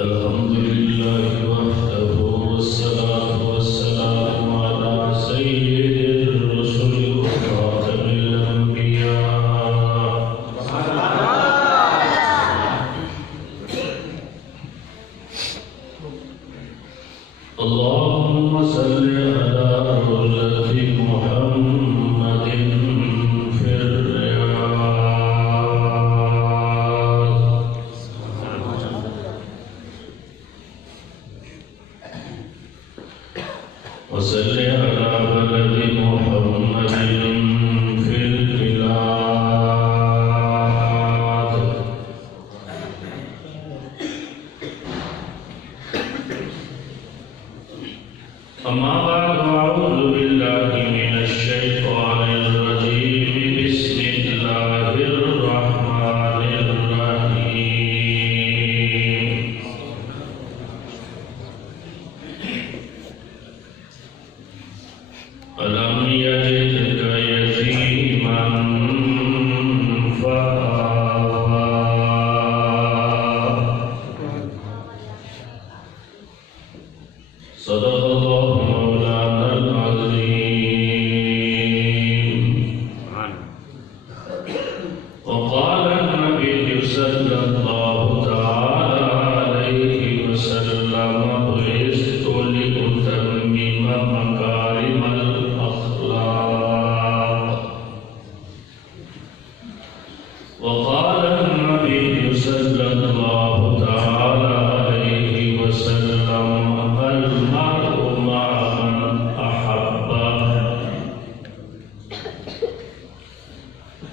الحمد لله وحده والصلاة والسلام على سيد الرسل وخاتم الأنبياء اللهم صل على روضة محمد في الرياض وصل على بلد محمد في البلاد أما بعد أعوذ بالله من الشيطان الرجيم بسم الله الرحمن الرحيم ألم يجدك يتيما فآوى صدق الله مولانا العظيم وقال النبي صلى الله تعالى عليه وسلم بعثت لأتمم مكارم الأخلاق وقال النبي صلى الله تعالى عليه وسلم المرء مع من أحبه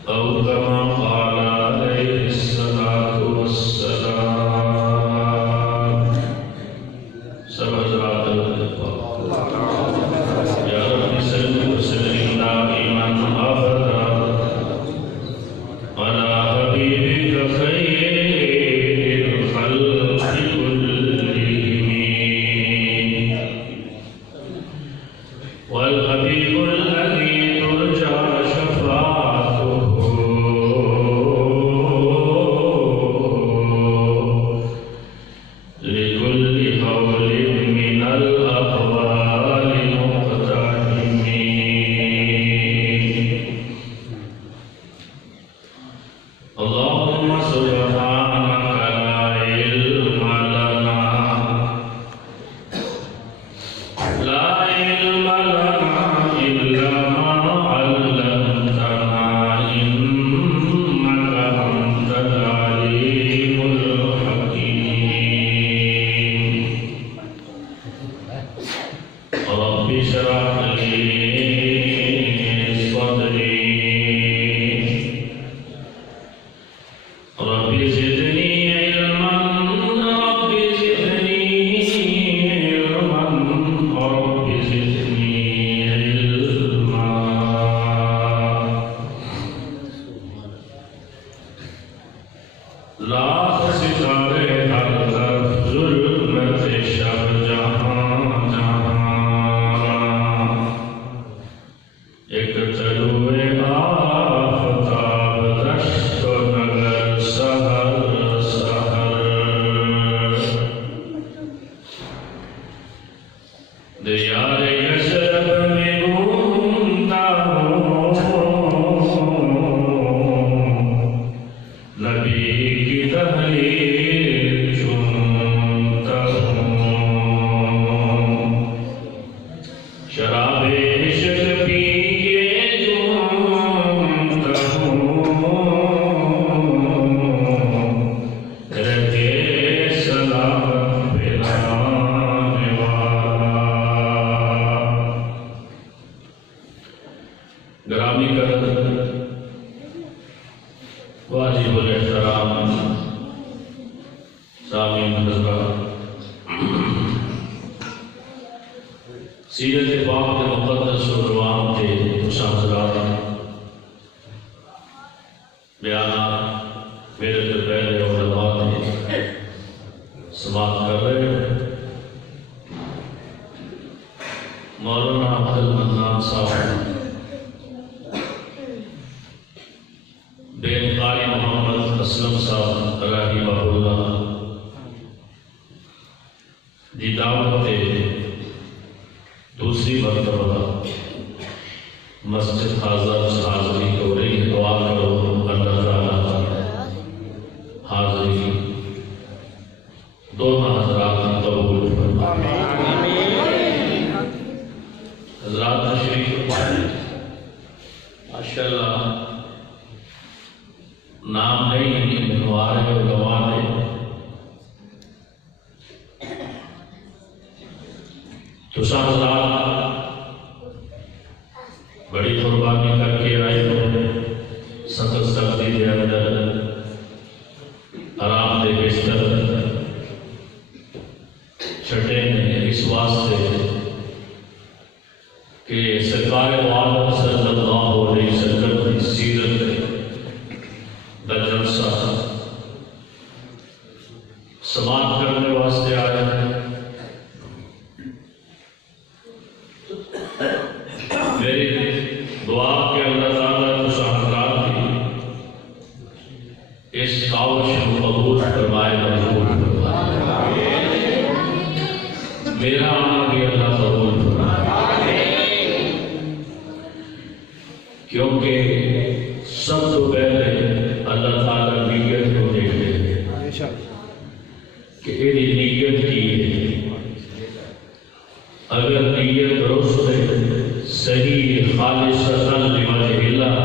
أو كما قال عليه الصلاة والسلام سبحان يا رب صل وسلم دائما أبدا على حبيبك خير الخلق كلهم والحبيب الذي ترجى شفاعته لكل قول من الأقوال مقتحم اللهم سبحانك لا علم لنا إلا ما علمتنا إنك أنت العليم الحكيم رب اشرح لي صدري رب زدني علما رب زدني علما رب زدني علما لا ستارے ہر طرف ظلمت شب جہاں جہاں ایک طلوع آفتاب دشت و نگر سحر سحر دیار یثرب میں گھومتا ہوں نبی کی تحریر چومتا ہوں شراب عشق پی کے جھومتا ہوں رہتے سلام پھیلانے والا گرامی قدر واجب الاحترام سامعین حضرات سیرت پاک کے مقدس عنوان کے مشاہدات بیانات میرے سے پہلے علماء نے سماعت کر رہے ہیں مولانا عبد المنان صاحب بے قاری محمد اسلم صاحب رحمہ اللہ دی دعوت تے دوسری مرتبہ مسجد حاضری ہو رہی ہے. دعا کرو اللہ تعالیٰ حاضری دونوں حضرات کی قبول فرمائے. حضرات تشریف لائیں. ماشاءاللہ نام نہیں منوار ہے علماء نے تو حضرات بڑی قربانی کر کے آئے ہو. سخت سردی کے اندر آرام دہ بستر چھٹے میں اس واسطے کہ سرکار عالم صلی اللہ علیہ وسلم کی سیرت کا جلسہ سماعت کرنے واسطے آئے ہیں. میری دعا کہ اللہ تعالیٰ کو حضرات کی اس کاوش کو قبول فرمائے منظور فرمائے. میرا آنا بھی اللہ قبول فرمائے کیونکہ سب تو پہلے اللہ تعالیٰ نیت کو دیکھتے ہیں کہ یہ نیت کی ہے. اگر نیت درست ہے صحیح خالصتاً لوجہ اللہ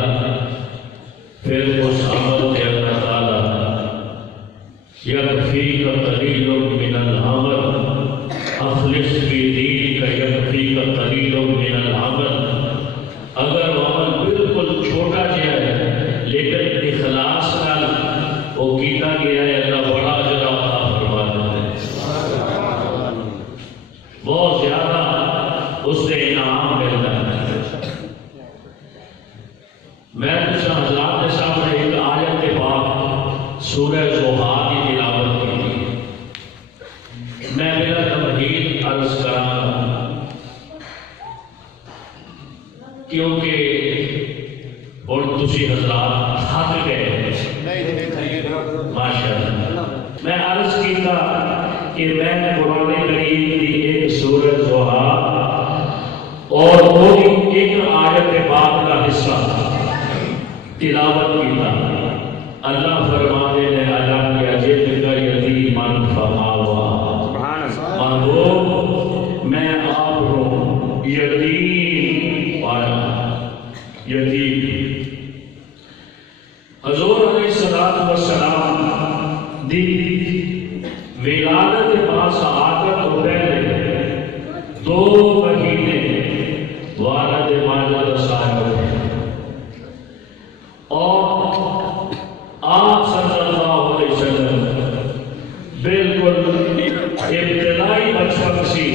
پھر اس عمل کے اللہ تعالیٰ یکفیک قلیل من العمل اخلص فی دینک یکفیک قلیل من العمل. اگر عمل بالکل چھوٹا کیا ہے لیکن اخلاص نال وہ کیتا گیا ہے اللہ بڑا اجر عطا فرما دیتا ہے. بہت زیادہ اس سے انعام ملتا ہے. میں کچھ حضرات کے سامنے ایک آیت پاک سورہ زحا کی تلاوت کی تھی. میں میرا تمہید عرض کراں کیونکہ اور تسی حضرات تھک گئے ماشاءاللہ. میں عرض کیتا کہ میں قرآن کریم کی ایک سورہ زحا اور وہی ایک آیت پاک کا حصہ تلاوت کیتا. اللہ فرماتے نے اعلان کیا جیتکا یتیمن فآوا. محبوب میں آپ کو یتیم پایا. یتیم حضور علیہ السلام دی ولادت پاس آکر تو پہلے 2 مہینے والد ماجد رسائے ہوئے اور آپ صلی اللہ علیہ وسلم بالکل ابتدائی بچپن سی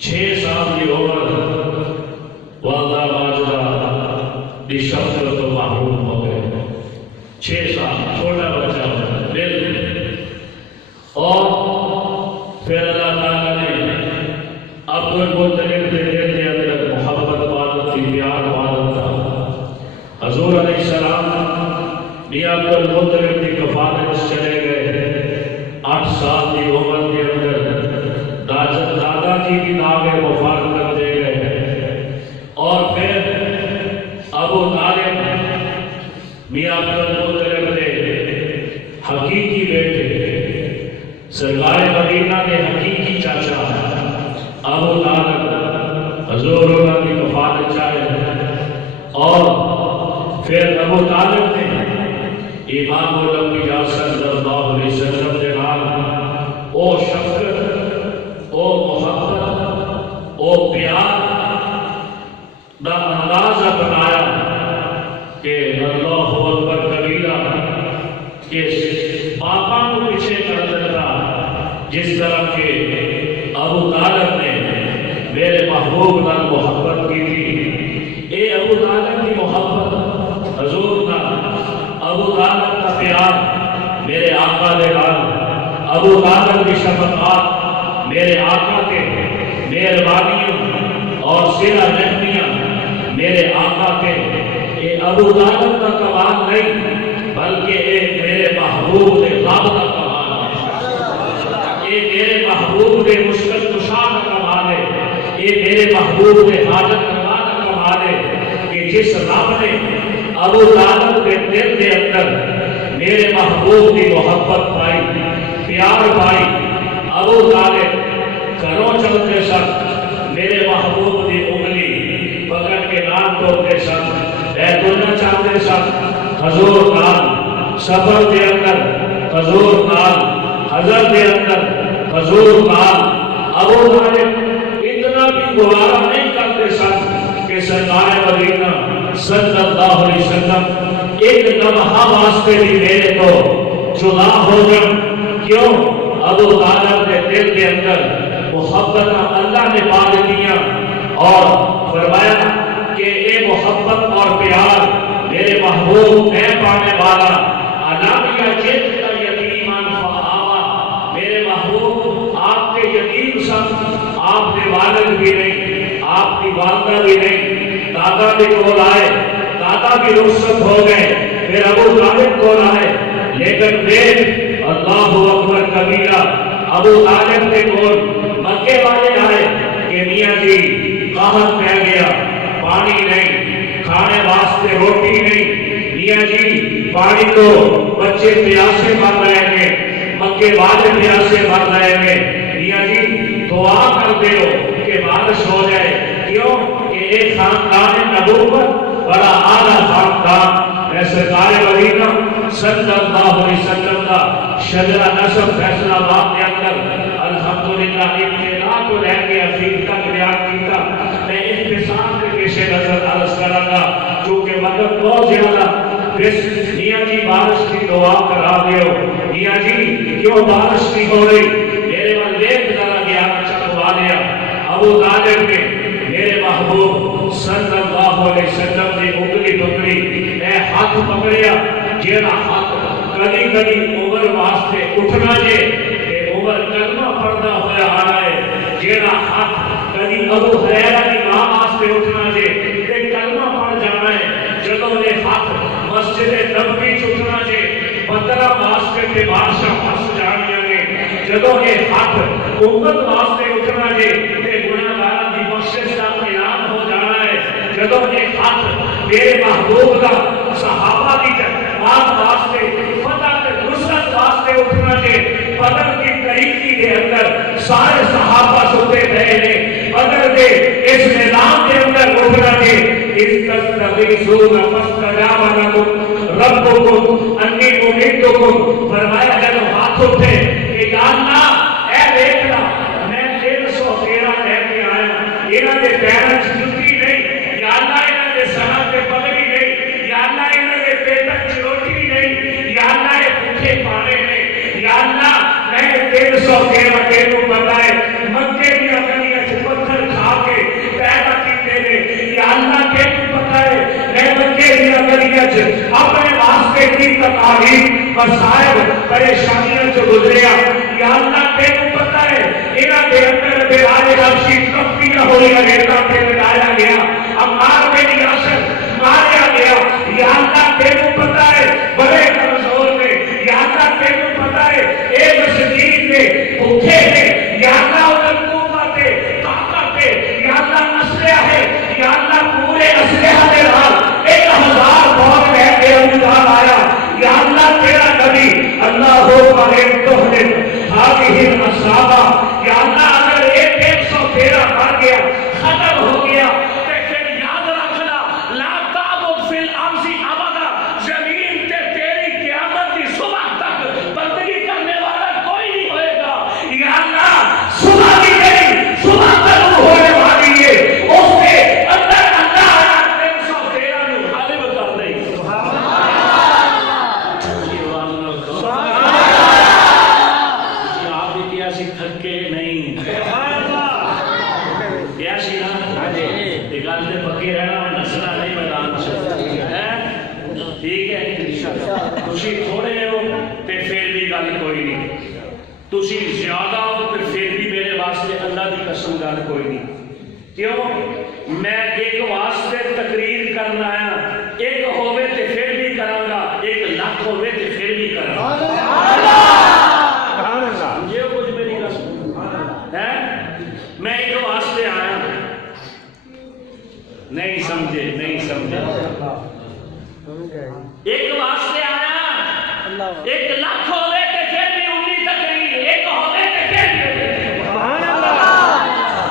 6 سال کی عمر والدہ ماجدہ دی شفقت تو محروم ہو گئے. 6 سال چھوٹا بچہ بالکل. اور پھر اللہ تعالیٰ نے عبد المطلب کے دل کے اندر محبت عبادت تھی, پیار عبادت تھا. حضور علیہ السلام میاں عبد المطلب کی کفالت چلے گئے. 8 سال کی عمر کے اندر دادا کی بھی ناگے وفات کر دے گئے. اور پھر ابو طالب میاں عبد المطلب کے حقیقی بیٹے سرکار مدینہ کے حقیقی چاچا ابو طالب حضور اللہ کی کفالت چاہے. اور پھر ابو طالب نے امام الانبیاء صلی اللہ علیہ وسلم کے نام او شفقت او محبت او پیار دا اندازہ بنایا کہ اللہ اکبر کبیرہ کہ باپا کو پیچھے کر دیتا جس طرح کہ ابو طالب نے میرے محبوب نال محبت کی تھی. اے ابو طالب کی محبت حضور نال, ابو طالب کا پیار میرے آقا دے نال, ابو طالب کی شفقات میرے آقا کے مہربانیوں اور صلہ رحمیاں میرے آقا کے. اے ابو طالب کا کمال نہیں بلکہ ایک میرے محبوب نے خواب کا کمال ہے. ایک میرے محبوب نے مشکل کشا کا کمال ہے، یہ میرے محبوب نے حاجت روا کا کمال ہے کہ جس رب نے ابو طالب کے دل کے اندر میرے محبوب کی محبت پائی، پیار پائی۔ ابو طالب گھروں چلتے سن میرے محبوب کی انگلی پکڑ کے نام ٹوکتے سن، بیت اللہ چاہتے سن، حضور نال سفر کے اندر، حضور نال حضر کے اندر، حضور نال۔ ابو طالب اتنا بھی گوارا نہیں کرتے سن کہ سرکار مدینہ صلی اللہ علیہ وسلم ایک لمحہ واسطے بھی میرے کو جدا ہو جائیں۔ کیوں؟ ابو طالب کے دل کے اندر محبت اللہ نے پال دیا اور فرمایا کہ اے محبت اور پیار میرے محبوب میں پانے والا علامہ جیت کا یتیمان فآوا، میرے محبوب آپ کے یتیم سن، آپ کے والد بھی نہیں، آپ کی والدہ بھی نہیں، دادا بھی کول آئے، دادا بھی رخصت ہو گئے، پھر ابو طالب کول آئے، لیکن دیکھ اللہ اکبر کبیرہ، ابو طالب کے کول مکے والے آئے کہ میاں جی قحط پہ گیا، پانی نہیں، کھانے واسطے روٹی نہیں، میاں جی پانی تو بچے پیاسے مر رہے ہیں، مکے والے پیاسے مر رہے ہیں، میاں جی دعا کر دیو کہ بارش ہو جائے۔ کیوں کہ ایک خاندان نبوت بڑا اعلیٰ خاندان، میں سرکار مدینہ صلی اللہ علیہ وسلم کا شجرہ نسب فیصلہ آباد کے اندر الحمدللہ ابتدا کو رہ کے عظیم تک بیان کیتا۔ میں اختصار کے پیش نظر عرض کروں گا کیونکہ وقت بہت زیادہ، بس میاں جی بارش کی دعا کرا دیو۔ میاں جی کیوں بارش نہیں ہو رہی؟ میرے والد ذرا گیان چکوا لیا۔ ابو طالب نے میرے محبوب صلی اللہ علیہ وسلم کی انگلی پکڑی، اے ہاتھ پکڑیا جیڑا ہاتھ کدی کدی عمر واسطے اٹھنا جے تے عمر کلمہ پڑھدا ہویا آ رہا ہے، جیڑا ہاتھ کدی ابو ہریرہ کی ماں واسطے اٹھنا جے تے کلمہ پڑھ جانا ہے، جدوں یہ ہاتھ مسجد نبوی چ اٹھنا جے 15 واسطے تے بادشاہ پھس جانیاں نے، جدوں یہ ہاتھ امت واسطے اٹھنا جے تے گناہگاراں دی بخشش دا اعلان ہو جانا ہے، جدوں یہ ہاتھ میرے محبوب دا صحابہ دی جماعت واسطے فتح تے نصرت واسطے اٹھنا جے، بدر کی تاریخی کے اندر سارے صحابہ ستے رہے نے، بدر کے اس میدان کے اندر اٹھنا جے، اس تستغیثون فاستجاب لکم ربکم انی ممیتکم، فرمایا جب ہاتھ اٹھے کہ یا اللہ اے دیکھ لا میں 313 لے کے آیا، انہاں دے پیراں وچ جُتی نہیں، یا اللہ انہاں دے سراں تے پگڑی نہیں، یا اللہ انہاں دے پیٹاں وچ روٹی نہیں، یا اللہ یہ بھوکے پانے نے، یا اللہ میں 313 تینوں پتہ ہے مکے دی گلیاں وچ پتھر کھا کے پیدا کیتے نے، یا اللہ تینوں پتہ ہے میں مکے دی گلیاں وچ اپنے واسطے کی تکالیف مصائب پریشانیاں سے گزریا، یا اللہ تینوں پتہ ہے انہاں دے اندر بلال حبشی کفیہ ہوئی ریتا پہ لگایا گیا، عمار بن یاسر ماریا گیا، یا اللہ تینوں پتہ ہے بڑے کمزور نے، یا اللہ تینوں پتہ ہے اے مسجد میں بھوکے نے، یا اللہ انہیں قوت ہے طاقت ہے، یا اللہ اسلحہ ہے، یا اللہ پورے اسلحہ دے رہا 1000 فوج رہ کے انجام آیا، یا اللہ تیرا نبی اللہ ہو پاہے توہنے حاضر اصحابہ، یا اللہ اگر 113 مر گیا ختم ہو گیا تو پھر یاد رکھنا لا تعبد فی الارض ابدا، زمین تے تیری قیامت کی صبح تک بندگی کرنے والا کوئی نہیں ہوئے گا، یا اللہ صبح کی تیری صبح تک ہونے والی ہے اس کے اندر اللہ 313 نو غالب کر دے۔ سبحان تھکے نہیں، کیا سی نا گل سے پکی رہنا، نسنا نہیں میدان ٹھیک ہے، تھی تھوڑے ہو تو پھر بھی گل کوئی نہیں، تھی زیادہ ہو تو پھر بھی میرے واسطے اللہ کی قسم گل کوئی نہیں، کیوں میں ایک واسطے تقریر کرنا ہے، ایک ہوئے تو پھر بھی کروں گا، 1 لاکھ ہوئے تو پھر بھی کروں گا، یہ کچھ میری قسم ایک لاکھ ہوئے کہ پھر بھی انہی تقریر، ایک ہوئے کہ پھر بھی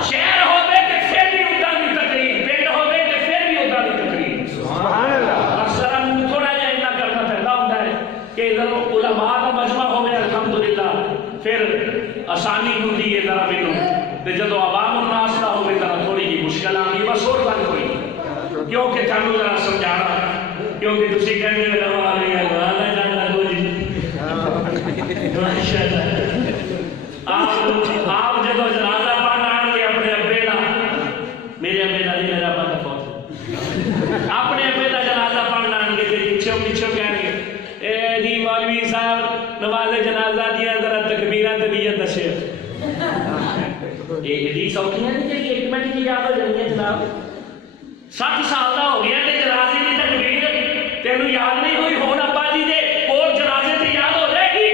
شہر ہوئے کہ پھر بھی ادھا دی تقریر، پنڈ ہوئے کہ پھر بھی ادھا دی تقریر. اکثر ہم تھوڑا جا اتنا کرنا پہلا ہوتا ہے کہ ادھر علماء کا مجمع ہوئے الحمدللہ پھر آسانی ہوتی ہے ذرا مینوں، تے جدو عوام الناس کا ہوئے ذرا تھوڑی جی مشکل آتی ہے، بس اور بند ہوئی کیونکہ تھانوں ذرا سمجھانا، کیونکہ تسی کہنے میں لگا رہی ہے اللہ جانتا کو جی آپ جدو جنازہ پڑھنا آن کے اپنے ابے دا، میرے ابے دا نہیں میرا ابا دا فوت، اپنے ابے دا جنازہ پڑھنا آن کے پیچھے کہنے گے اے جی مولوی صاحب نماز جنازہ دیا ذرا تکبیرہ تبیت دشے. یہ حدیث سوکھی ہے نہیں کہ ایک منٹ کی یاد ہو جائیں گے جناب، 60 سال دا ہو گیا تے جنازے دی تکبیر تینوں یاد نہیں ہوئی، ہون ابا جی دے اور جنازے تے یاد ہو جائے گی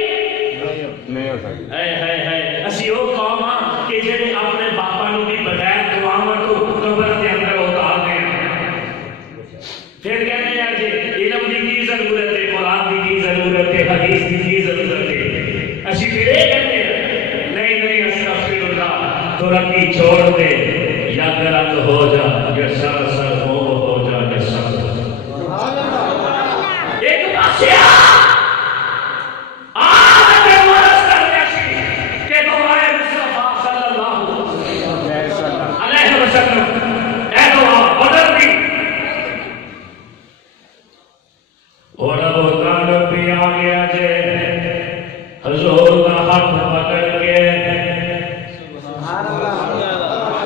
نہیں ہو سکتی. ہے اسی وہ قوم ہاں کہ جڑے اپنے باپا نو بھی بغیر دعاواں تو قبر کے اندر اتار دیں. پھر کہتے ہیں کہ علم دی کی ضرورت ہے، قرآن دی کی ضرورت ہے، حدیث دی کی ضرورت ہے. اسی پھر یہ کہتے ہیں نہیں استغفر اللہ، ترقی چھوڑ دے یا درد ہو جا یا سر ہو جا یا سر ایک پاسے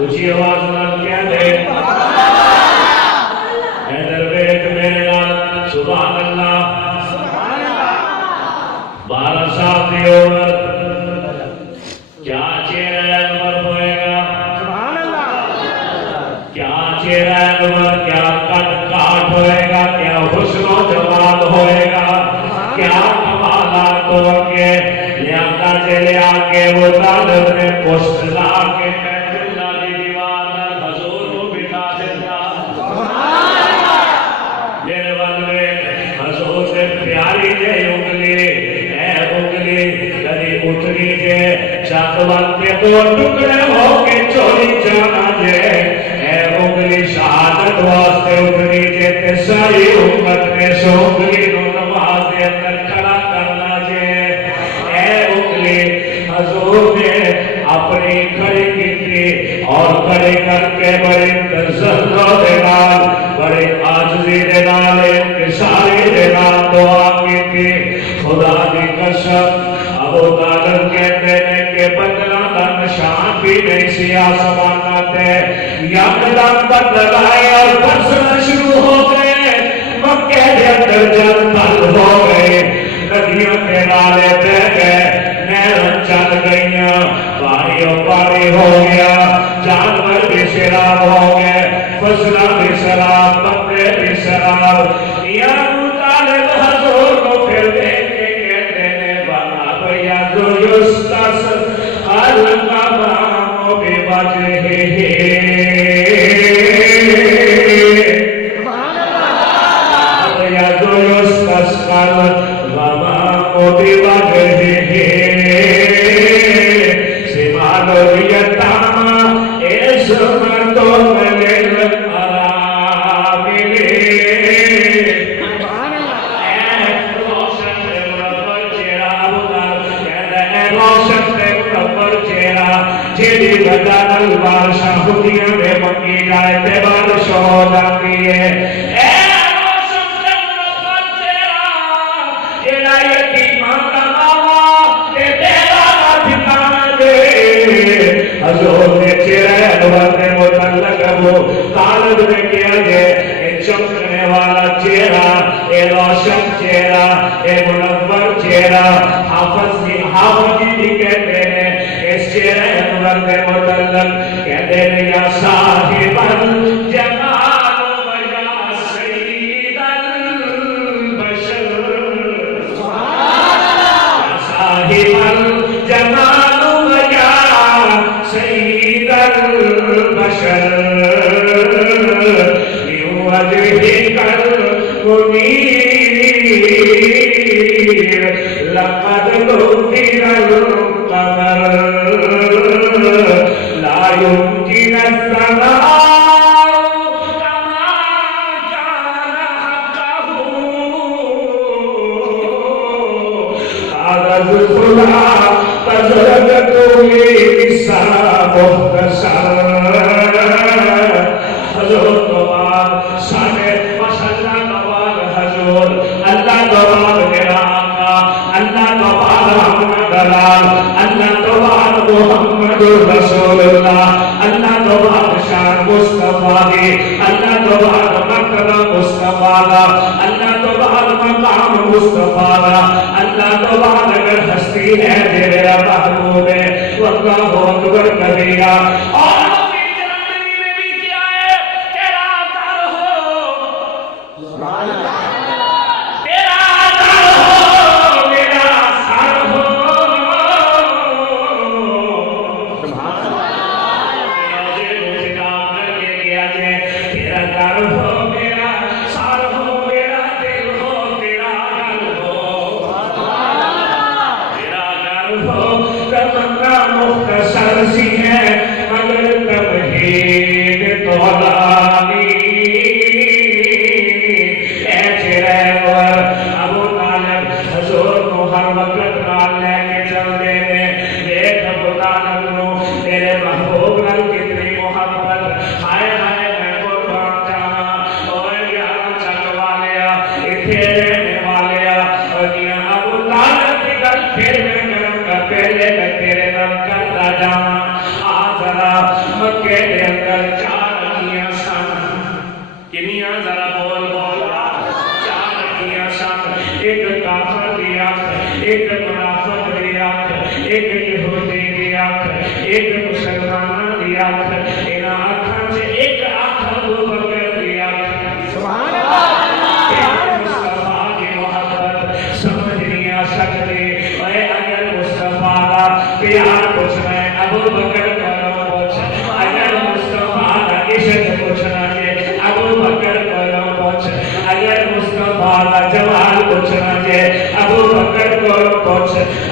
اچھی آواز نال کہہ دے ادھر ویکھ میرے نال سبحان اللہ. 12 سال دی عمر کیا چہرہ انور ہوئے گا، سبحان اللہ، کیا چہرہ انور، کیا قد کاٹ ہوئے گا، کیا حسن و جمال ہوئے گا، کیا کمالات ہوں گے. لہذا چلے آگے وہ طالب نے پشت لا کے تو ٹکڑے ہو کے چوری جانا جے اے انگلی شہادت واسطے اٹھنی جے تے ساری امت نے سو انگلی نو نماز دے اندر کھڑا کرنا جے. اے انگلی حضور نے اپنی کھڑی کی اور کھڑی کر کے بڑے تذلل دے نال، بڑے عاجزی دے نال، انکساری دے نال دعا کی تھی. خدا دی قسم ابو طالب کہتے ہیں کہ بدلا نشان بھی نہیں سی آسمانہ تے، یکدم بدل آئے اور برسنا شروع ہو گئے. مکے دے اندر جب بند ہو گئے، ندیاں کے نالے بہ گئے، نہریں چل گئیاں، پانیوں پانی ہو گیا، جانور بھی سیراب ہو گئے، فصلیں بھی سیراب، بندے بھی سیراب. یا ابو طالب حضور کو پھر دیکھ کے کہتے ہیں بابا بھیا جو یستس القمام بوجهه يد يستسقى الغمام بوجهه سمال اليتامى اسمة للأرامل. جیدی بدن البارشہ خودیاں میں مکی جائے تے بارش ہو جاتی ہے. اے روشن سے مربت چہرہ جیڑا یتیماں کا ماما تے تیرا ٹھکانہ دے. حضور نے چہرہ انور نے متعلق ابو طالب نے کیا جے اے چمکنے والا چہرہ، اے روشن چہرہ، اے منور چہرہ. حافظ جی کہتے ہیں اس چہرہ انور کے متعلق کہتے ہیں یا صاحب الجمال و یا سید البشر، یا صاحب الجمال و یا سید البشر لوجهك المنير لقد ذكر القمر لا يمكن السماء كما كان حقه هذا الخلا تزرقت لي بالسلام مختصر حضور دوبار ساڑھے مسلح دوبار حضور اللہ دوبار میرا آقا اللہ دوبار اپنا دلال اللہ دوبار محمد رسول اللہ اللہ دوبار شان مصطفیٰ دی اللہ دوبار مقام مصطفیٰ دا اللہ دوبار مقام مصطفیٰ دا اللہ دوبار اگر ہستی ہے میرا محبوب ہے واللہ اکبر کبیرہ اور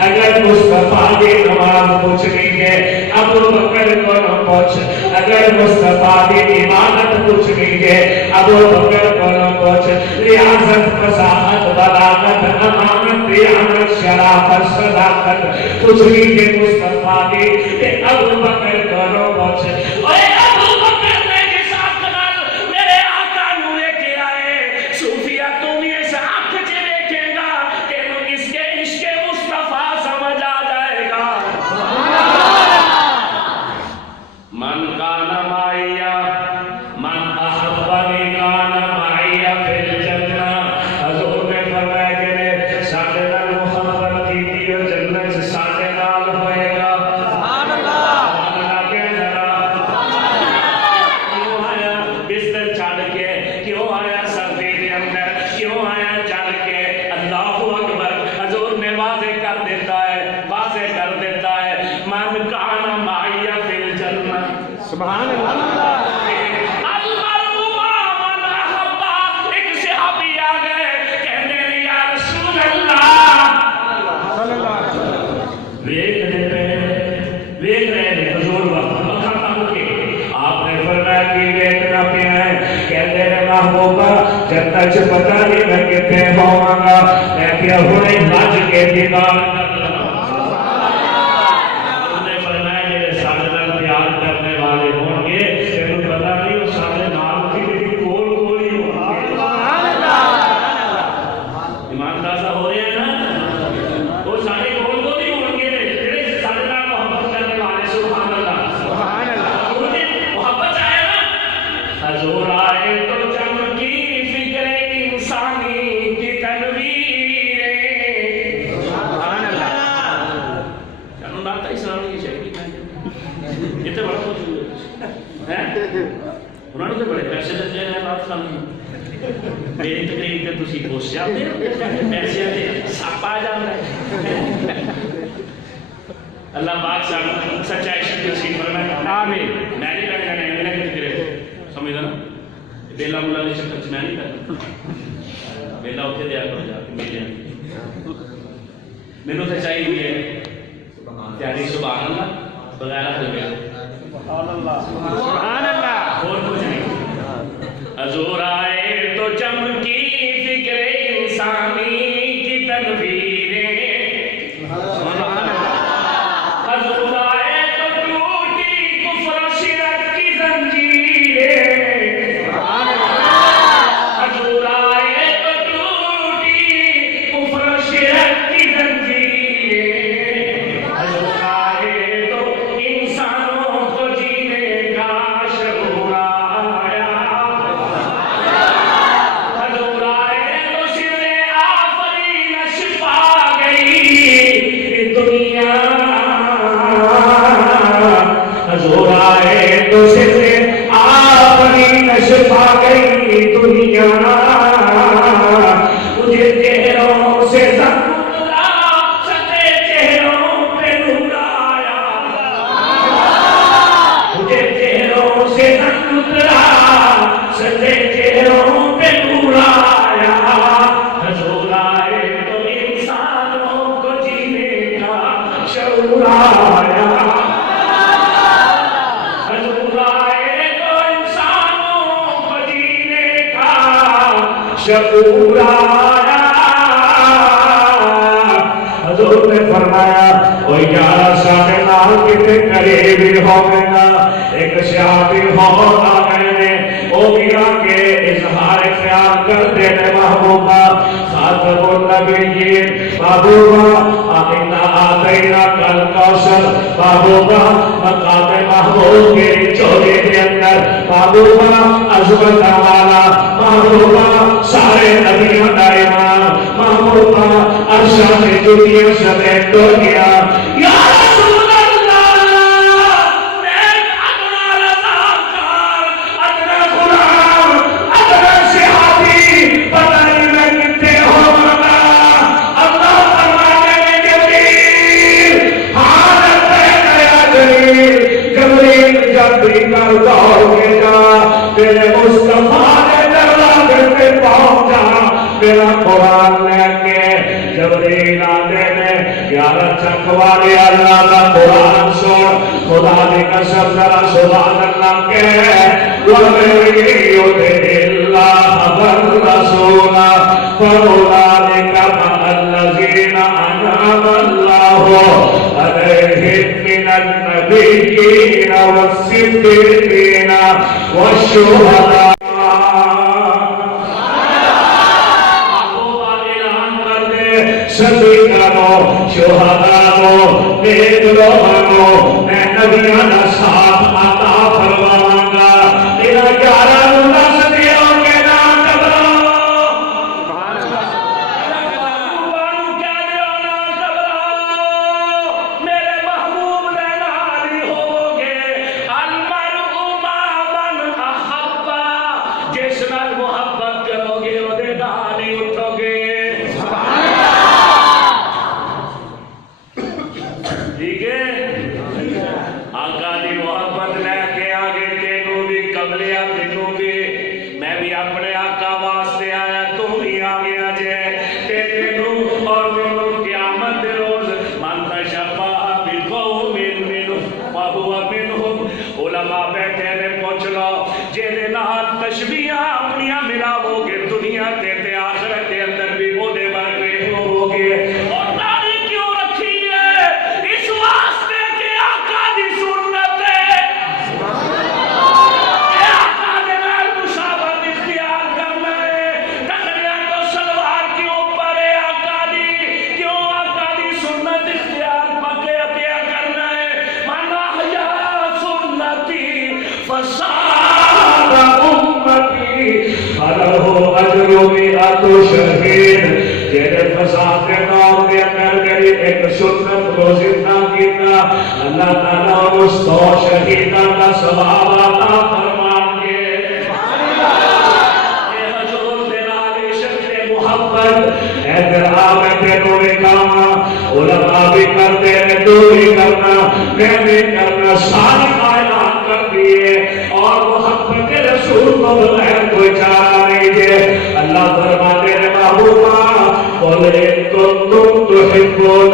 اگر مصطفیٰ کی نماز پوچھنی ہے ابو بکر کو نہ پوچھ اگر مصطفیٰ کی عبادت پوچھنی ہے ابو بکر کو نہ پوچھ ریاضت فصاحت بلاغت امانت دیانت شرافت صداقت پوچھنی ہے مصطفیٰ کی کہ ابو بکر کو نہ پوچھ جنت پتہ نہیں میں کتے ہوں گا میں کیا ہوئے لاج کے دیدار انہیں فرمایا میرے ساتھ پیار کرنے والے ہوں گے تینوں پتہ نہیں وہ سارے نام کی لیکن کول کول ہی ہوں گے ایمان تازہ ہو رہے ہیں نا وہ سارے کول کول ہی ہوں گے جنہیں سارے نام محبت کرنے والے سبحان اللہ انہیں محبت آئے نا حضور آئے تو چمکی کی تنویر سبحان اللہ جانو بات اسلام کی چاہیے یہ تو بڑا کچھ ہے انہوں نے تو بڑے پیسے دیتے ہیں بات سامنے میری تقریر کے تسی پوچھ جاتے پیسے دے سپ آ جاتا ہے اللہ پاک سانو سچا عشق نصیب فرمائے آمین میں نہیں لگ جانے میں نہیں کرے سمجھا نا بیلا مولا نے شکل چنانی کرنا بیلا ہوتے دیا کرو جا کے میلے میرے تو چاہیے پیاری سبحان اللہ بغیر حل میں سبحان اللہ اور کچھ نہیں. حضور آئے تو چمکی فکر انسانی کی تنویریں. حضور آئے تو ٹوٹی کفر و شرک کی زنجیریں. حضور آئے تو ٹوٹی کفر و شرک کی زنجیریں. حضور آئے تو انسانوں کو جینے کا شعور آیا. حضور آئے تو سر آفرینش پا گئی دنیا. حضور آئے تو سر آفرینش پا گئی دنیا. مجھے چہروں سے زخم اترا ستے چہروں پہ نور آیا. مجھے چہروں سے زخم اترا ستے چہروں پہ نور آیا. حضور آئے تو انسانوں کو جینے کا شعور آیا. حضور آئے تو انسانوں کو جینے کا شعور آیا. حضور نے فرمایا کوئی 11 سال نال کتنے قریبی ہو گیا. ایک شہادی ہو آگئے نے وہ بھی آگے اظہار خیال کر دینے محبوبہ خاتم النبیین محبوبہ آئینہ آتینہ کل کوثر محبوبہ مقام محبوب کے چوری کے اندر محبوبہ عظمت والا محبوبہ سارے نبیوں کا امام محبوبہ عرشہ میں دنیا سمیت تو گیا. یا رسول اللہ میں ادنا رضاکار ادنا غلام ادنا صحابی پتہ نہیں میں کتنے ہوگا. اللہ فرمانے میں جبریل حالت ہے نیا جلیل. جبریل جب بھی کر دور کے جا میرے مصطفیٰ نے دروازے پہ پہنچا. میرا قرآن لے کے جبریل آتے نے یارا چکوالے اللہ کا قرآن سن. خدا نے قسم ذرا سبحان اللہ کے وَمَن يُطِعِ اللَّهَ وَالرَّسُولَ فَأُولَٰئِكَ مَعَ الَّذِينَ أَنْعَمَ اللَّهُ عَلَيْهِم مِّنَ النَّبِيِّينَ وَالصِّدِّيقِينَ وَالشُّهَدَاءِ. صدیقانوں شہداءوں نیک لوگوں میں نبیوں کا ساتھ عطا فرماواں گا. تیرا 11 دس دیوں کے نام گھبراؤ. محبوبانو کیا دیو نہ گھبراؤ. میرے محبوب نے نال ہی ہوگے. المرء مع من احب. جس نال محبت کرو گے وہ دے نال ہی اٹھو گے. ٹھیک ہے آقا دی محبت لے کے آگے تینوں بھی قبلیا تینوں بھی میں بھی اپنے آقا واسطے آیا تو بھی آگے آجے تینوں اور منوں قیامت روز من تشبہ بالقوم منہم فہو منہم. علماء بیٹھے نے پوچھ لو جیدے نال تشبیہ اپنیاں ملاو گے دنیا تے آخرت کے اندر بھی وہ دے برکے ہو گے. اور داڑھی کیوں رکھی ہے؟ اس واسطے کہ آقا دی سنت ہے. آقا دے نال مشابہت اختیار کرنا ہے. ٹکریاں تو سلوار کے اوپر ہے آقا دی. کیوں آقا دی سنت اختیار پکے پیا کرنا ہے. من احیا سنتی فساد امتی فلہ اجر مئۃ شہید. جیسے فساد کے نام کے اندر گئی ایک سنت کو زندہ کیتا اللہ تعالیٰ اس 100 شہیداں کا ثواب عطا فرمائیں گے. اے حضور دے نال عشق محبت احترام تینوں نے کام علماء بھی کرتے ہیں تو بھی کرنا میں بھی کرنا ساری کائنات کر دیے. اور محبت رسول کو بغیر کوئی چارہ نہیں ہے. اللہ فرماتے ہیں محبوبہ قل ان کنتم تحبون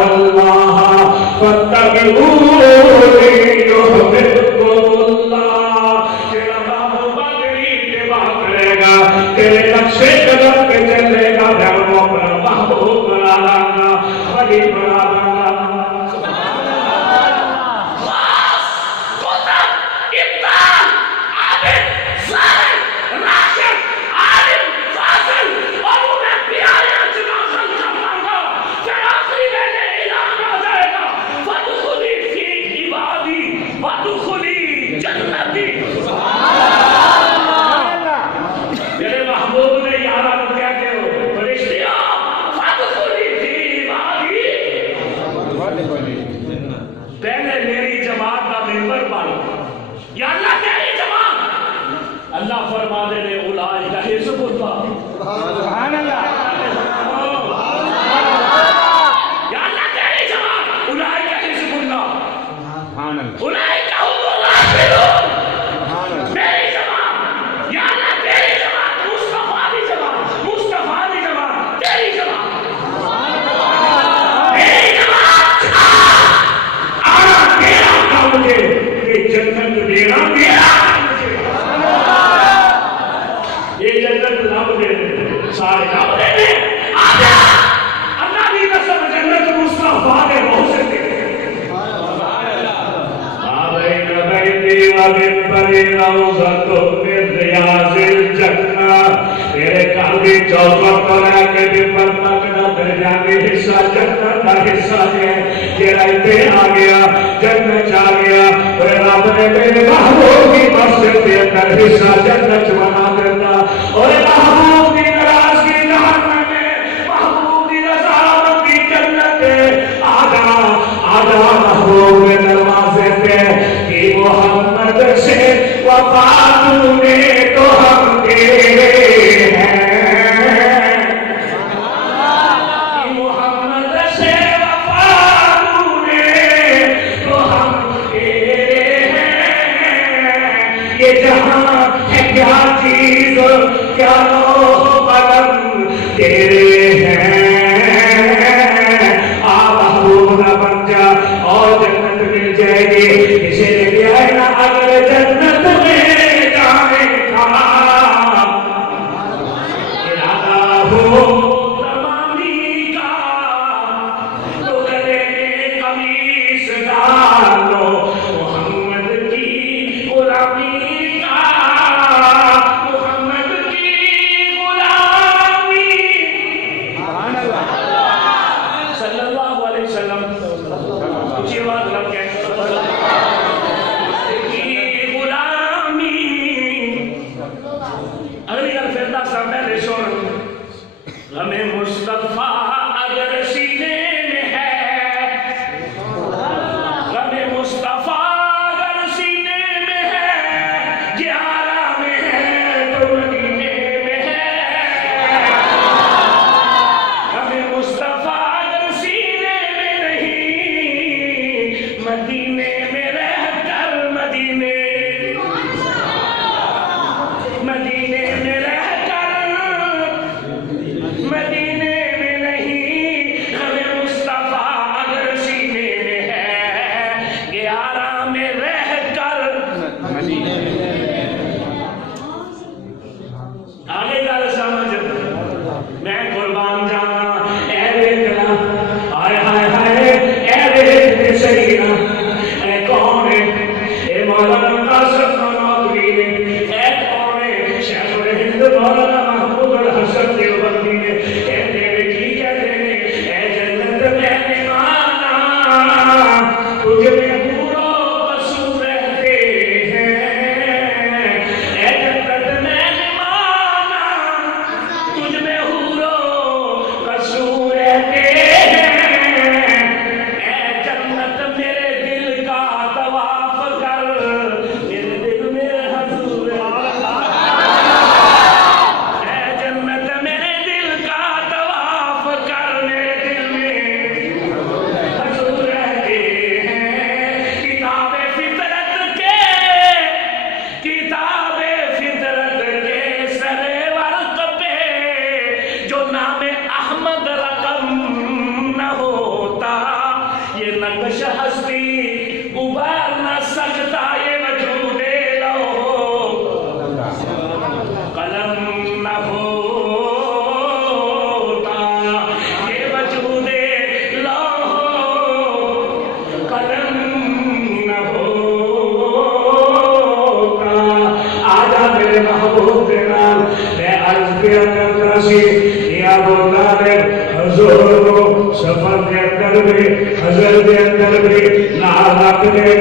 اندر بھی نال رکھ دے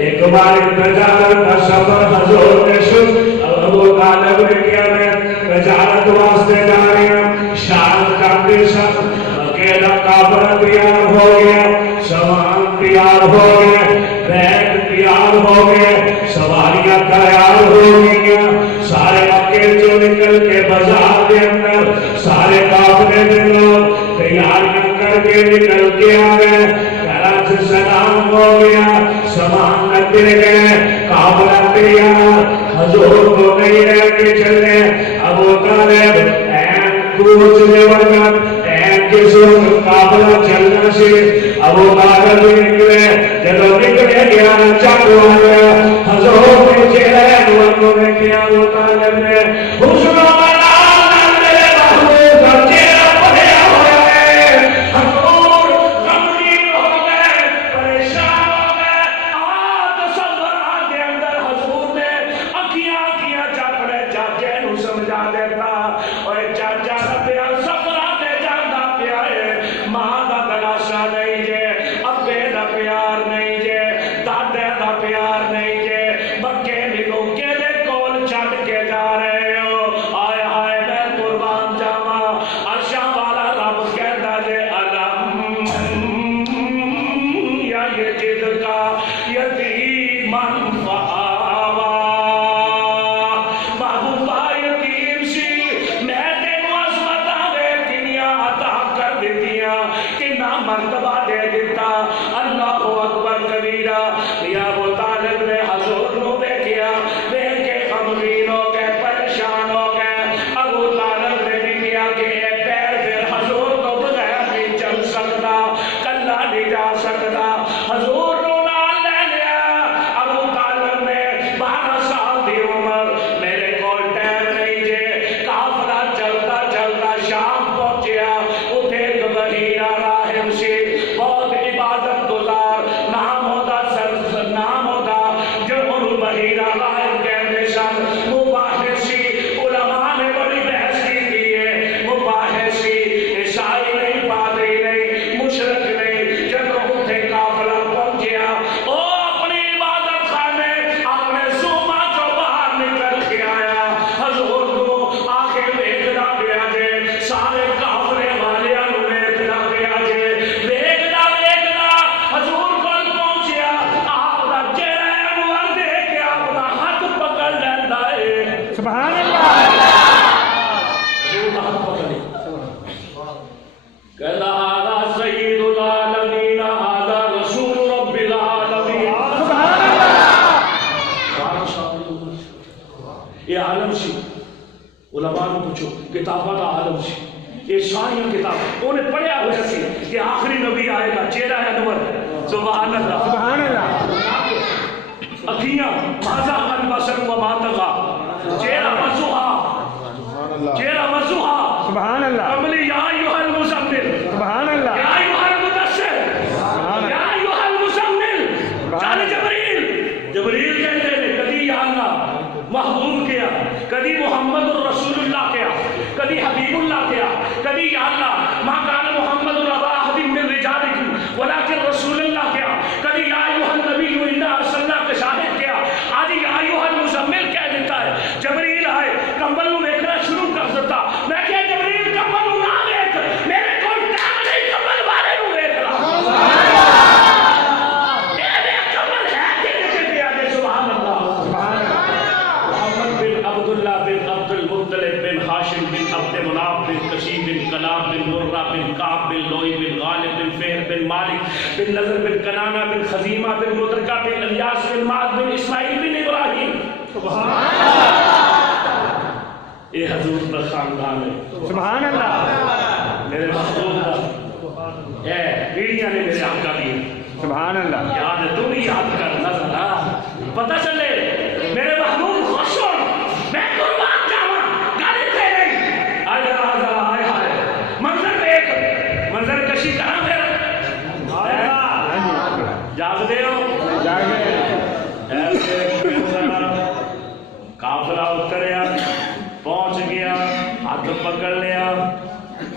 ایک بار تجارت کا سفر حضور نے سن ابو طالب نے کیا میں تجارت واسطے جا رہے ہیں شام جاتے سب اکیلا کافر تیار ہو گیا سامان تیار ہو گیا بیگ تیار ہو گیا سواریاں تیار ہو گیا سارے مکے جو نکل کے بازار کے اندر سارے کافرے دے لوگ تیاریاں کر کے نکل کے آ گئے گھر سے سلام ہو گیا سامان رکھ گئے کافر تیار حضور کو نہیں رہ کے چلے ابو طالب این کوچ میں وقت این جسم کافر چلنا سے ابو طالب نکلے جب نکلے گیا چاکو آ گیا حضور نے چہرہ انور نے کیا ابو طالب نے حسن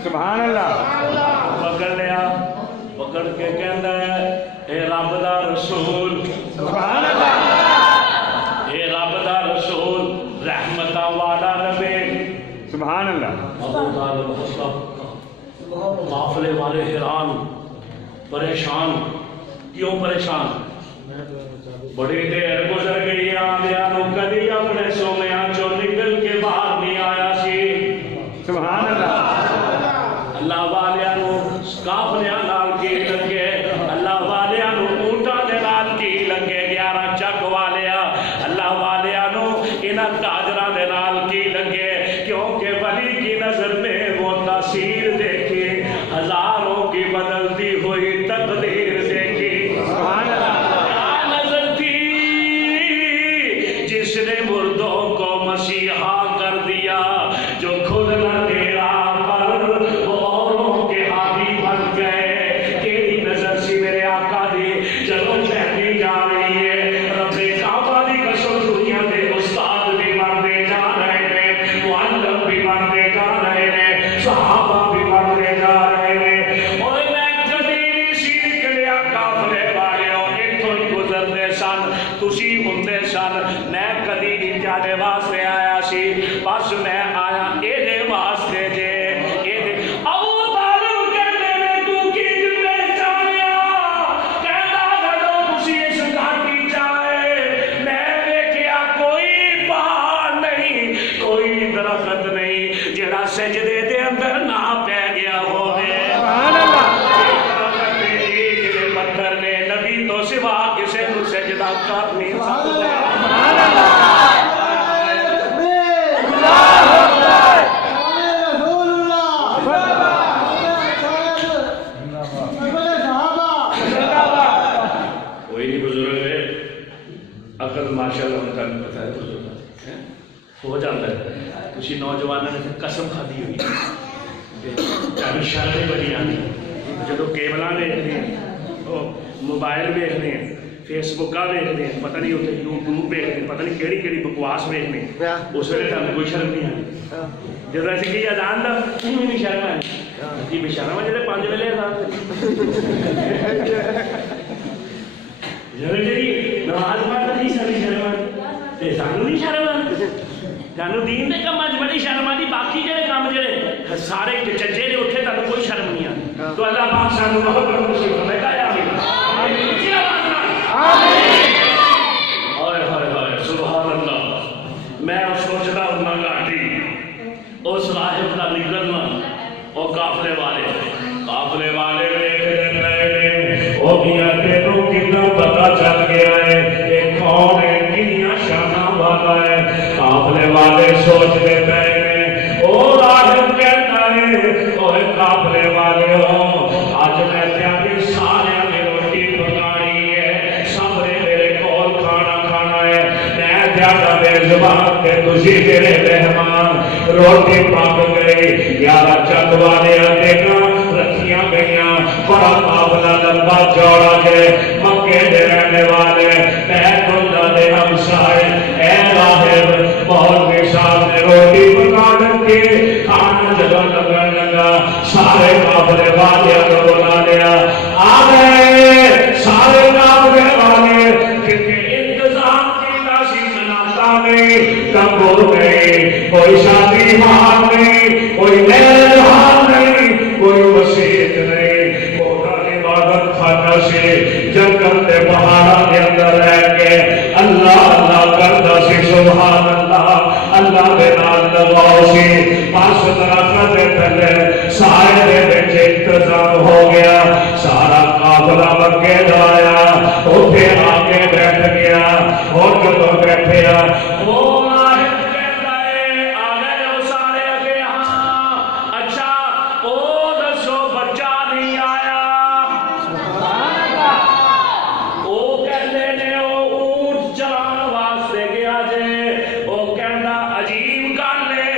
سبحان اللہ پکڑ لیا پکڑ کے کہندا ہے اے قافلے والے حیران پریشان. کیوں پریشان؟ بڑی دیر گزر گئی آدیا نو کدی اپنے سومیاں چو نکل کے باہر نہیں آیا سی. سبحان اللہ. اللہ والیاں نو قافلیاں نال کی لگے, اللہ والیاں نو اونٹاں دے نال کی لگے, 11 چک والیا اللہ والیاں نو انہاں تاجراں دے نال کی لگے, کیونکہ ولی کی نظر میں وہ تاثیر دیکھی, ہزاروں کی بدلتی ہوئی تقدیر دیکھی. سبحان اللہ. کیا نظر تھی جس نے مردوں کو مسیحا کر دیا, جو خود نہ تیرا پر وہ اوروں کے حاوی بن گئے. تیری نظر سی میرے آقا دی چلو چہتی جا رہی ہے. رب کعبہ دی قسم دنیا دے استاد بھی بنتے جا رہے ہیں, معلم بھی بنتے جا رہے ہیں, صحابہ بھی بنتے جا رہے ہیں. اور میں کبھی نہیں سی نکلیا قافلے والےوں, اتوں ہی گزرتے سن, تسی ہوندے سن. میں کبھی نہیں جانے واسطے آیا سی, بس میں آیا ایدے واسطے جے. سجدے دے اندر نہ پہ گیا ہوئے. سبحان اللہ. پتھر نے نبی تو سوا کسے کو سجدہ کر نہیں سکتے. سبحان اللہ. کوئی نہیں بزرگ ہے, عقل ماشاءاللہ ان کا نہیں پتا ہے بزرگ ہو جاتا ہے. کسی نوجوانوں نے قسم کھادی ہوئی چاہے شرم بڑی آنی جب کیبلاں دیکھتے ہیں, موبائل دیکھتے ہیں, فیس بکاں دیکھتے ہیں, پتہ نہیں ہوتے یوٹیوب دیکھتے ہیں, پتہ نہیں کیڑی کیڑی بکواس دیکھتے ہیں, اس ویلے تمہیں کوئی شرم نہیں آتی. جب ایسے کہ اذان دا نہیں شرم ہے کہ بشرم ہے جب 5 ویلے اذان جی نماز پڑھنا نہیں ساری شرم آتی, سانو نہیں شرم آتی. جانو دین دے کام اج بڑی شرم آتی, باقی جڑے کام جڑے سارے چچے نے اتنے تانوں کوئی شرم نہیں آتی. تو اللہ پاک سانو محبت نصیب فرمائے. آمین. ہائے ہائے ہائے سبحان اللہ. میں سوچدا ہوں گاٹی اس راہب کا نکلنا, وہ قافلے والے دیکھ رہے ہیں, وہ میاں تینوں کتنا پتہ چل گیا ہے یہ کون ہے, کنیاں شاناں والا ہے. قافلے والے سوچتے پہنے, او راہب کہتا ہے اوہ قافلے والے ہو, آج میں تیاری سارے میں روٹی پکانی ہے, سب نے میرے کول کھانا کھانا ہے, میں زیادہ میزبان تے تسی میرے مہمان. روٹی پک گئی, 11 چک والے دیکھا رکھیاں گئیاں, بڑا قافلہ لمبا چوڑا جے, مکے دے رہنے والے بیت اللہ دے ہمسائے. اے راہب مولوی صاحب نے روٹی پکانے کے کھانا جگہ لگن لگا, سارے قافلے والے کو بلا لیا. آ گئے سارے قافلے والے, کیونکہ انتظام کی تاسی مناتا نہیں, تب ہو گئی. کوئی شادی ہار نہیں, کوئی میل ہار نہیں, کوئی وسیعت نہیں. مولا عبادت خانہ سے جنگل کے پہاڑوں کے اندر رہ کے اللہ اللہ کرتا سی. سبحان اللہ. اللہ دے نال لگاؤ سی, پاس درخت دے تھلے سائے دے وچ انتظام ہو گیا. سارا قافلہ مکے دا آیا, اوتھے آ کے بیٹھ گیا. اور جدوں بیٹھیا وہ راہب کہتا ہے آ گئے ہو سارے اگے. ہاں اچھا او دسو بچہ نہیں آیا. وہ کہتے نے وہ اونٹ چلان واسطے گیا جے. وہ کہندا عجیب گل ہے,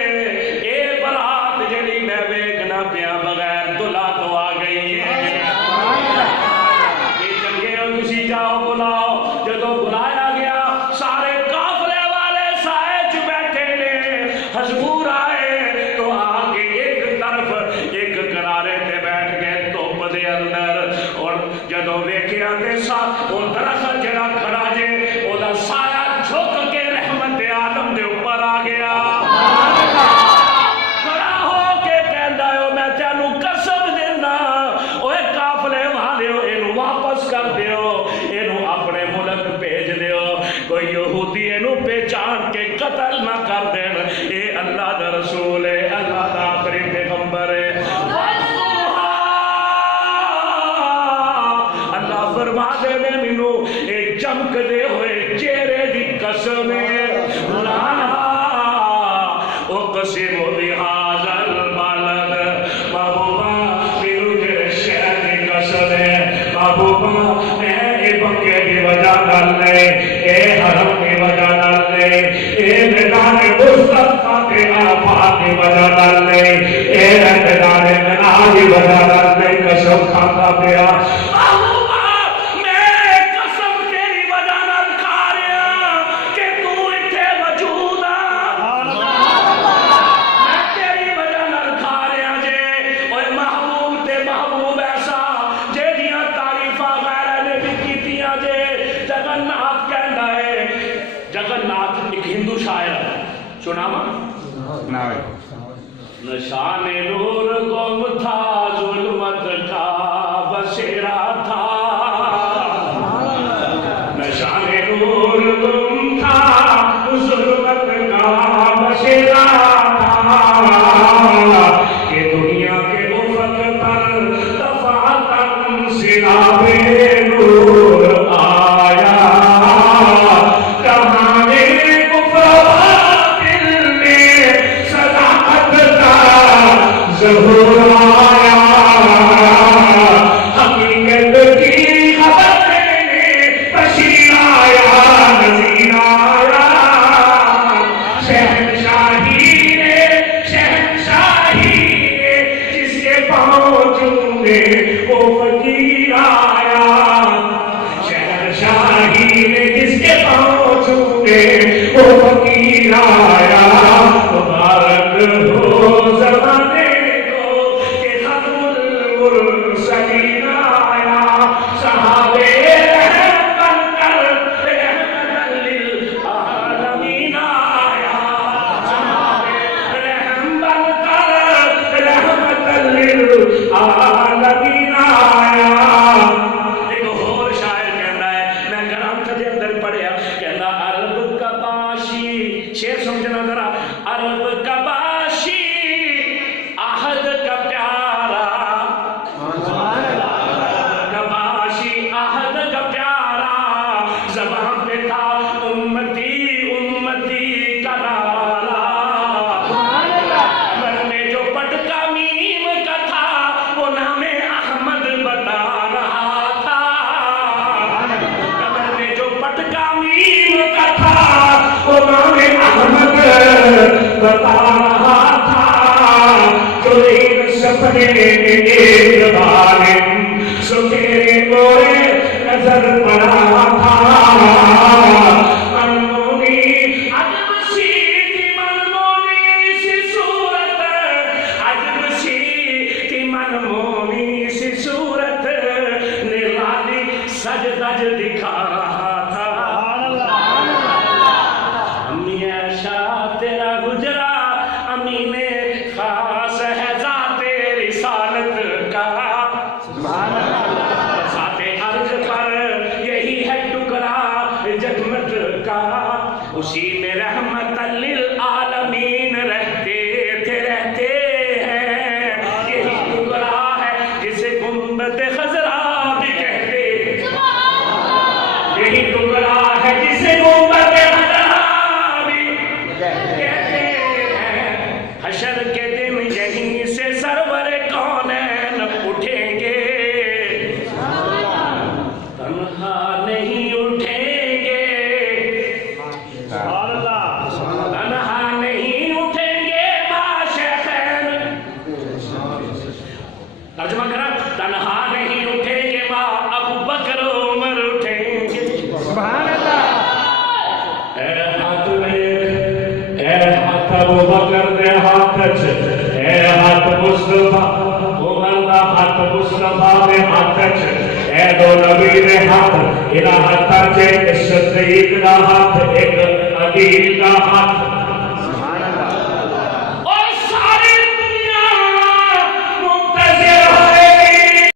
اے برات جڑی میں ویکھنا پیا بغیر دلہا تو آ گئی ہے. یہ چنگے ہو تسی جاؤ بلاؤ. جدوں بلایا گیا سارے قافلے والے سائے چ بیٹھے نے, حضور آئے تو آ کے ایک طرف ایک کنارے تے بیٹھ گئے دھوپ دے اندر. اور جدوں ویکھیا تے وہ درخت جڑا کھڑا جے او دا سایہ جھک کے رحمت عالم دے اوپر آ گیا. کھڑا ہو کے کہندا ہے میں تینوں قسم دینا فرما دے نے مینوں اے چمک دے ہوئے چہرے دی قسم لانا اقسم بہذا البلد محبوبہ مینوں تیرے شہر دی قسم ہے محبوبہ اے بکے دی وجہ نال نہیں اے حرم دی وجہ نال نہیں اے میدان مصطفیٰ کے آفات دی وجہ نال نہیں اے میدان منا دی وجہ نال نہیں قسم کھاتا پیا نشان نور گم تھا ظلمت کا بسیرا تھا نشان نور گم تھا ظلمت کا بسیرا تھا کہ دنیا کے افق پر دفعتاً سراب نور آیا کہانے ظہور آیا حقیقت کی خبر دینے بشیر آیا نذیر آیا شہنشاہی نے جس کے پاؤں چومے وہ فقیر آیا شہنشاہی نے جس کے پاؤں چومے وہ فقیر آیا مبارک ہو زمانے سکینہ آیا صحابے رحم بن کر رحمت للعالمین آیا صحابے رحم بن کر رحمت للعالمین آیا ایک اور شاعر کہنا ہے میں گرام کدے اندر پڑھیا کہنا عرب کا باشی شعر سمجھنا ذرا عرب کا باشی عہد کا پیارا عہد کا پیارا زبان پہ تھا امتی امتی کا نعرہ کمر میں جو پٹکا میم کا تھا وہ نام احمد بتا رہا تھا کمر میں جو پٹکا میم کا تھا وہ نام احمد بتا رہا تھا جو ایک سپنے میں ایک بارم سکھیرے گورے نظر پڑا تھا منمونی عجب سی تھی منمونی سی صورت عجب سی تھی منمونی سی صورت نرالی سج دج دکھا رہا تھا امی عائشہ تیرا گجرا امین خاص ہے ذات رسالت کا اسی میں رحمت للعالمین رہتے ہیں یہی ٹکڑا ہے جسے گنبد خضرا بھی کہتے یہی ٹکڑا ہے جسے گنبد خضرا بھی کہتے ہیں حشر کے دن یہیں سے سرور کونین اٹھیں گے تنہا نہیں اٹھیں ترجمہ کرا تنہا نہیں اٹھیں گے ماں ابو بکر عمر اٹھیں گے سبحان اللہ اے ہاتھ ابو بکر دے ہاتھ اے ہاتھ مصطفیٰ عمر دا ہاتھ مصطفیٰ دے ہاتھ اے دو نبی دے ہاتھ انہاں ہاتھ صدیق دا ہاتھ ایک عدیل دا ہاتھ